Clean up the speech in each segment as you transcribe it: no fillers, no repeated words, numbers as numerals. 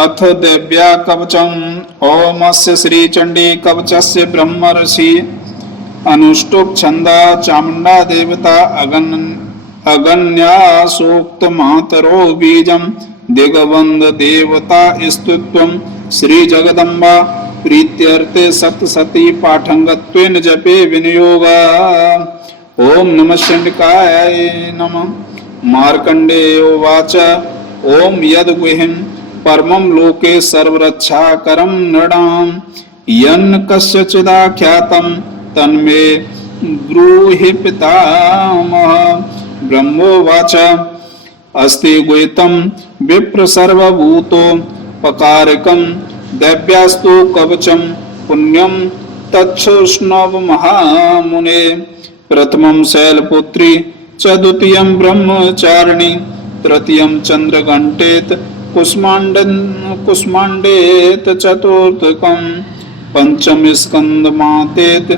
अथ देव्या कवचम् ओमस्य श्रीचण्डी कवचस्य ब्रह्मर्षि अनुष्टुप् छन्दा चामुण्डा देवता अगन्या सूक्त मातरो बीजं दिग्बन्ध देवता स्तुत्वं श्रीजगदम्बा प्रीत्यर्थे सप्तसती पाठंगत्वेन जपे विनियोगा। ओम नमः शंडिकाय नमः। मार्कण्डेयोवाच ओम यद्गुह्यं परमं लोके सर्वरक्षाकरं नृणां यन्न कस्यचिदाख्यातं तन्मे ब्रूहि पितामह। ब्रह्मोवाच अस्ति गुह्यतं विप्र सर्वभूतोपकारकं दैव्यास्तु कवचं पुण्यं तच्छृण्व महामुने। प्रथमं शैलपुत्री च द्वितीयं ब्रह्मचारिणी तृतीयं चन्द्रघण्टेत कुष्माण्डेत चतुर्थकं पंचम स्कंदमातेत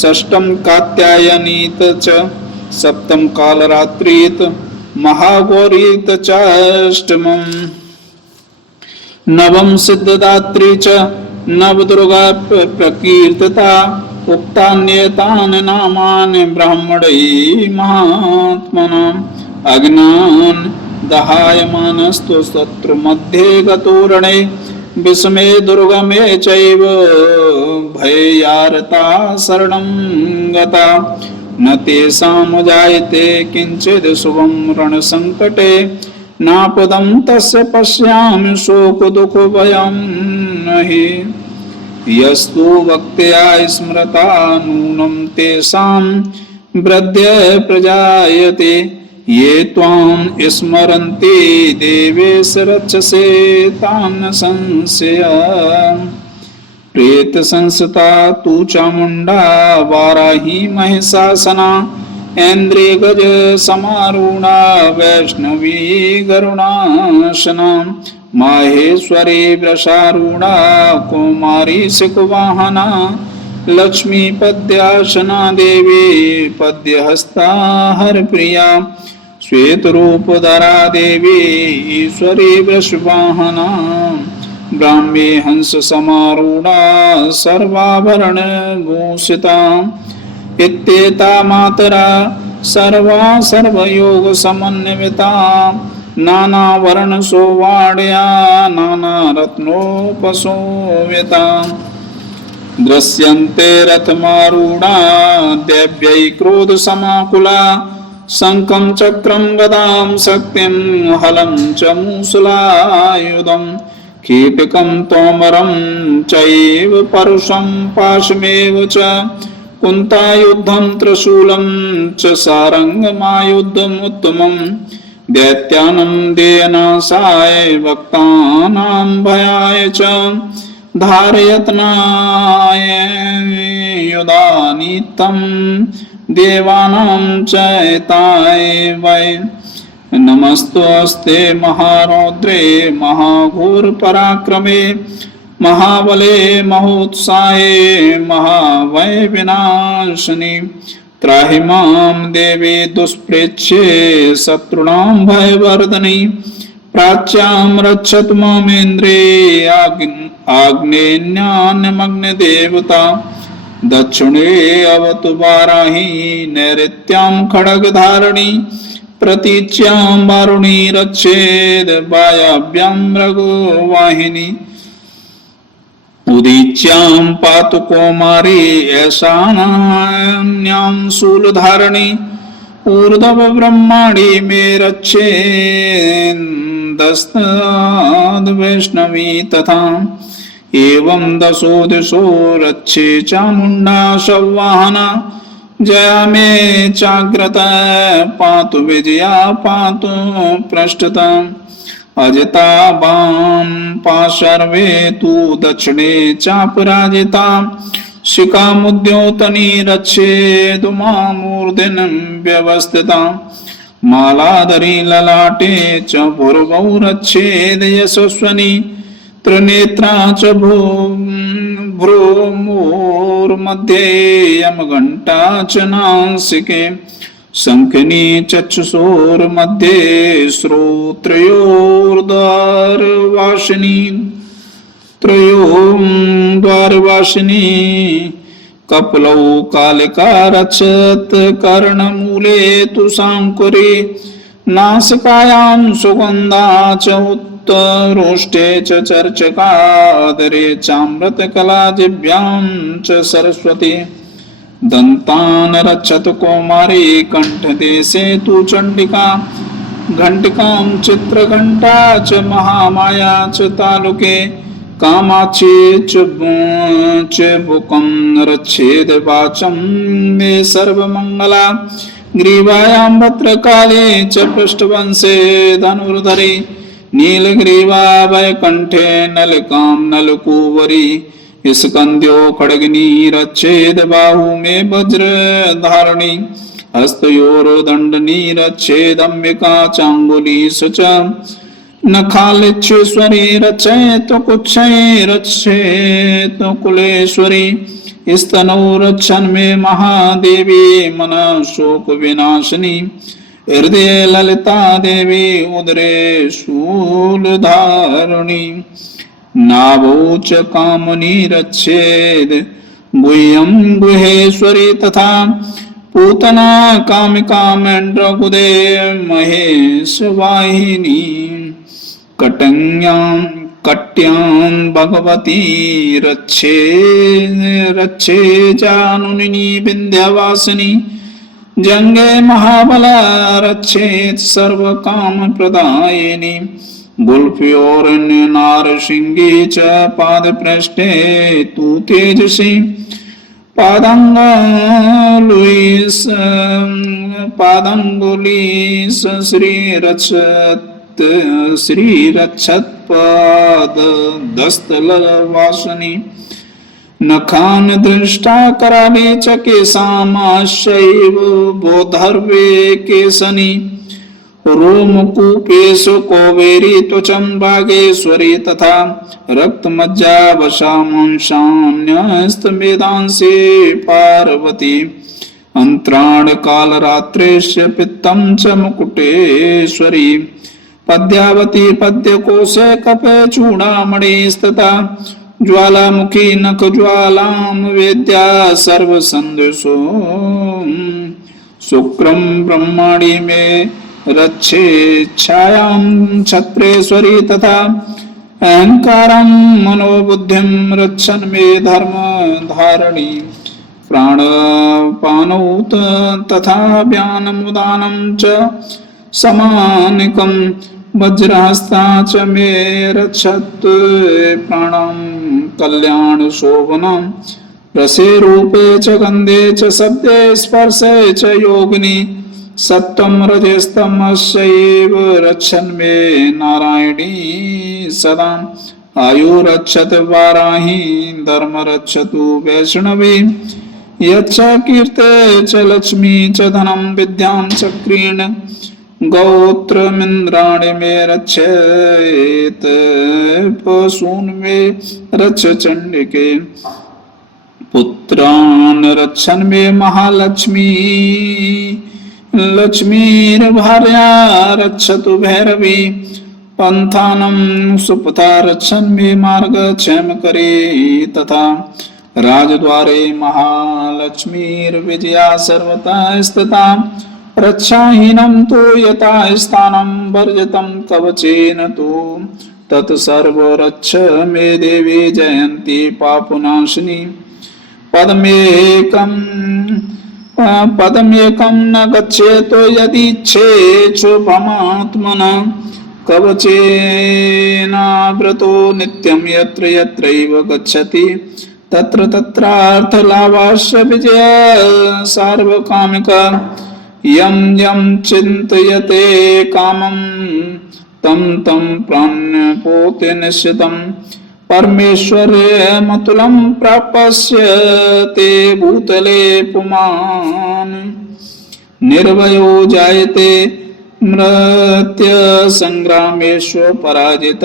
षष्ठं कात्यायनीत च सप्तम कालरात्रीत महागौरीत च अष्टमं नवम सिद्धदात्री च नवदुर्गा प्रकीर्तिता उक्तान्येतानि नामानि ब्राह्मणै महात्मनाम्। अज्ञान दहायमानस्तु शत्रुमध्ये गतोरणे विषमे दुर्गमे चैव भययार्ता शरणं गता न तेषां जायते किञ्चित् शुभं रणसङ्कटे नापदं तस्य पश्यामि शोकदुःखभयं नहि। यस्तु वक्त्या स्मृता नूनं तेषां वृद्ध्या प्रजायते ये त्वां स्मरन्ति देवेश रक्षसे तान् संशया। प्रेत संसता तु चामुण्डा वाराही महिषासना ऐन्द्रे गज समारूढा वैष्णवी गरुणासना माहेश्वरी वृषारूढा कुमारी शिखवाहना लक्ष्मी पद्यासना देवी पद्यहस्ता हरप्रिया श्वेतरूपधरा देवी ईश्वरी वृषवाहना ब्राह्मी हंस समारूढा सर्वाभरण भूषिता इत्येता मातरा सर्वा सर्वयोग समन्विता नाना वर्ण सोवाड्या नाना रत्नोपशोभिता दृश्यन्ते रथमारूढा देव्यै क्रोध समाकुला शङ्खं चक्रं गदां शक्तिं हलं च मूसलायुधं कीटकं तोमरं चैव परुषं पाशमेव च कुन्तायुद्धं त्रिशूलं च सारङ्गमायुद्धमुत्तमम् दैत्यानं देयनाशाय भक्तानां भयाय च धारयत्नाय युधानीतं देवानां च हिताय वै। नमस्तोऽस्ते महारौद्रे महाघोरपराक्रमे महाबले महोत्साहे महावै विनाशिनि त्राहि मां देवी दुष्प्रेक्ष्ये शत्रूणां भयवर्धनि प्राच्यां रक्षतु मामेन्द्रे आग्नेयान्यमग्निदेवता दक्षिणे अवतु वाराही नैऋत्यां खड्गधारिणी प्रतीच्यां वारुणी रक्षेद वायव्यां मृगवाहिनी उदीच्यां पातु कौमारी ऐशान्यां शूलधारिणी ऊर्ध्व ब्रह्माणि मे रक्षेदस्ताद् वैष्णवी तथा एवं दशो दिशो रक्षे चामुण्डा शववाहना जया मे चाग्रत पातु विजया पातु पृष्ठता अजिता वां पार्श्वे तु दक्षिणे चापराजिता शिखामुद्योतनी रक्षेतु मामूर्ध्नि व्यवस्थिता मालाधरी ललाटे च भूर्भौ रक्षेद यशस्वनी त्रिनेत्रा च भ्रूमूर्मध्ये यमघण्टा च नासिके शंखिनी चक्षुषोर्मध्ये श्रोत्रयोर्द्वारवासिनी त्रयोद्वारवासिनी कपलौ कालिका रक्षत कर्णमूले तु सांकुरी नासिकायां सुगंधा च उत्तरोष्ठे च चर्चकादरे चामृतकला जिह्वां च सरस्वती दन्तान् रक्षत कौमारी कंठदेशे तु चण्डिका घंटिकां चित्रघंटा च महामाया च तालुके कामाक्षी च बुकं रक्षेद वाचं मे सर्वमङ्गला ग्रीवायां भद्रकाले च पृष्ठवंशे धनुर्धरी नीलग्रीवा वैकण्ठे नलिकां नलकूवरी स्कंद्यो खड्गिनी रच्छेद बाहु मे वज्र धारणी हस्तयोर्दण्डनी रच्छेदम्बिका चाङ्गुली च नखालिच्छेश्वरी रक्षेत कुक्षे रक्षेत कुलेश्वरी स्तनौ रक्षन् मे महादेवी मन शोक विनाशिनी हृदय ललिता देवी उदरे शूलधारिणी नाभौ च कामनी रच्छेद गुह्यं गुहेश्वरी तथा पूतना कामिका मेण्ड्रकुदे महेशवाहिनी कट्यां भगवती रक्षे जानुनी विन्ध्यवासिनी जंगे महाबला रक्षेत सर्वकाम प्रदायिनी गुल्फ्योरण्य नारसिंगी च पादपृष्ठे तु तेजसी पादांगुलीस श्रीरक्षत्पाद दस्तलवासिनी नखान दृष्टा कराले च केशामाशैव बोधर्वे केसनी रोमकूपेषु कौबेरी त्वचं बागेश्वरी तथा रक्तमज्जा वशांशान्यस्तमेदांसे पार्वती अंतराण कालरात्रेश्य पित्तं च मुकुटेश्वरी पद्यावती पद्यकोशे कपे चूड़ामणिस्तथा ज्वालामुखी नख ज्वालां वेद्या सर्वसंदेशो शुक्रं ब्रह्माणि मे रक्षे छायां छत्रेश्वरी तथा अहंकारं मनोबुद्धिं रक्षन् मे धर्म धारणी प्राणपानौ तथा व्यानमुदानं च समानिकं वज्रहस्ता च मे रक्षत् प्राणं कल्याण शोभनं रसे रूपे च गन्धे च शब्दे स्पर्शे च योगिनी सत्वं रजस्तमस्यैव रक्षन् मे नारायणी सदा आयु रक्षत वाराही धर्म रक्षतु वैष्णवी यच्च कीर्ते च लक्ष्मी च धनं विद्यां चक्रीण गोत्रमिन्द्राणि मे रक्षेत पशून् मे रक्ष चण्डिके पुत्रान् रक्षन् मे महालक्ष्मी लक्ष्मीर्भार्या रक्षतु भैरवी पंथानं सुपथा रक्षन् मे मार्गक्षेमकरी तथा राजद्वारे महालक्ष्मीर्विजया सर्वतः स्थिता रक्षाहीनं तु यथा स्थानं वर्जितं कवचेन तु तत्सर्वरक्ष मे देवी जयन्ती पापनाशिनी पदमेकं न गच्छेतो यदीच्छेच्छुभमात्मना कवचेनावृतो नित्यं यत्र यत्रैव गच्छति तत्र तत्रार्थलाभास्य विजय सार्वकामिका यं यं चिन्तयते कामं तं तं प्राण्यपोते निश्चितं परमेश्वर्यमतुलं प्राप्स्यते भूतले पुमान् निर्भयो जायते मृत्युसंग्रामेषु पराजित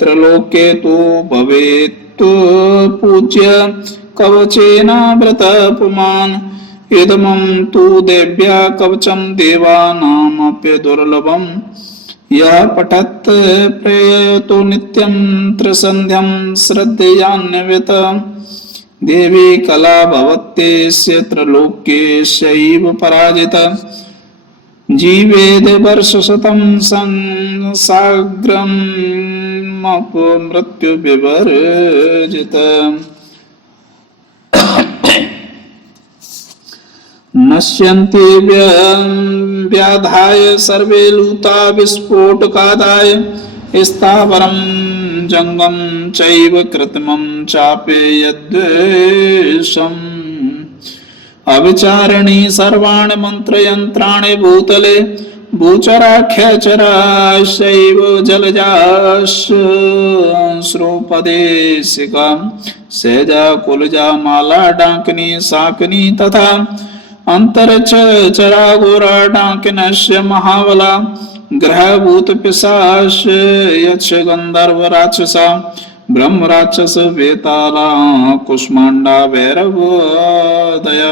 त्रैलोक्ये तु भवेत् पूज्य कवचेनावृतः पुमान् इदमं तु देव्या कवचं देवानामप्य दुर्लभम् यः पठत् प्रयतो नित्यं त्रिसन्ध्यं श्रद्धेयान्वित देवी कला भवत्यस्य त्रैलोक्यस्यैव पराजिता जीवेद वर्षशतं साग्रमपमृत्यु विवर्जित नश्यन्ति व्याधाय सर्वे लूता विस्फोटकादाय स्थावरं जंगम चैव कृत्रिमं चापि यद्वेषम् अविचारिणी सर्वाणि मंत्रयंत्राणि भूतले भूचराख्यचराश्चैव जलजाश्रुपदेशिका सेजा कुलजा माला डाकिनी शाकिनी तथा अंतरिक्षचरा घोरा डाकिनस्य महाबला ग्रहभूत पिशाच यक्ष गंधर्व राक्षसा ब्रह्म राक्षस वेताला कुष्मांडा भैरवोदय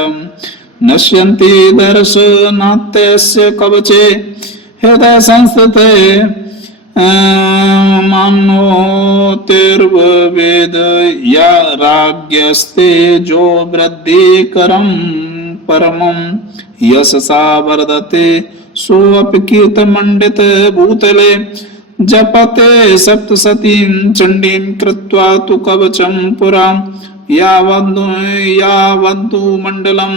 नश्यन्ति दर्शनात्यस्य कवचे हृदय संस्थिते मानोतिर्वेद या राज्ञस्ते जो वृद्धिकरं परमं यशसा वर्धते सोऽपि कीर्तमण्डित भूतले जपते सप्तसतीं चण्डीं कृत्वा तु कवचं पुरा यावन्तु मण्डलं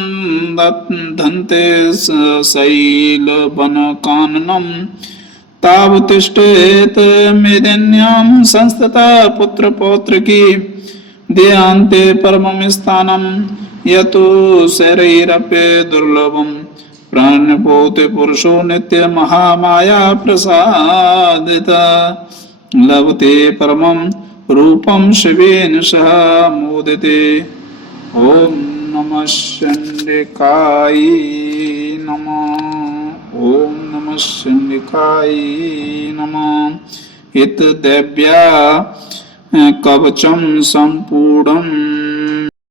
दधन्ते शैलवनकाननं तावतिष्ठेत मेदिन्यां संस्थिता पुत्रपौत्रकी देहान्ते परमं स्थानं यतो शरीरपि दुर्लभम् प्राणपोते पुरुषो नित्य महामाया प्रसादिता लभते परमं रूपं शिवेन सह मोदिते। ओम नमः चंडिकाय नमः। ओम नमः चंडिकाय नमः। इत देव्या कवचं संपूर्णम्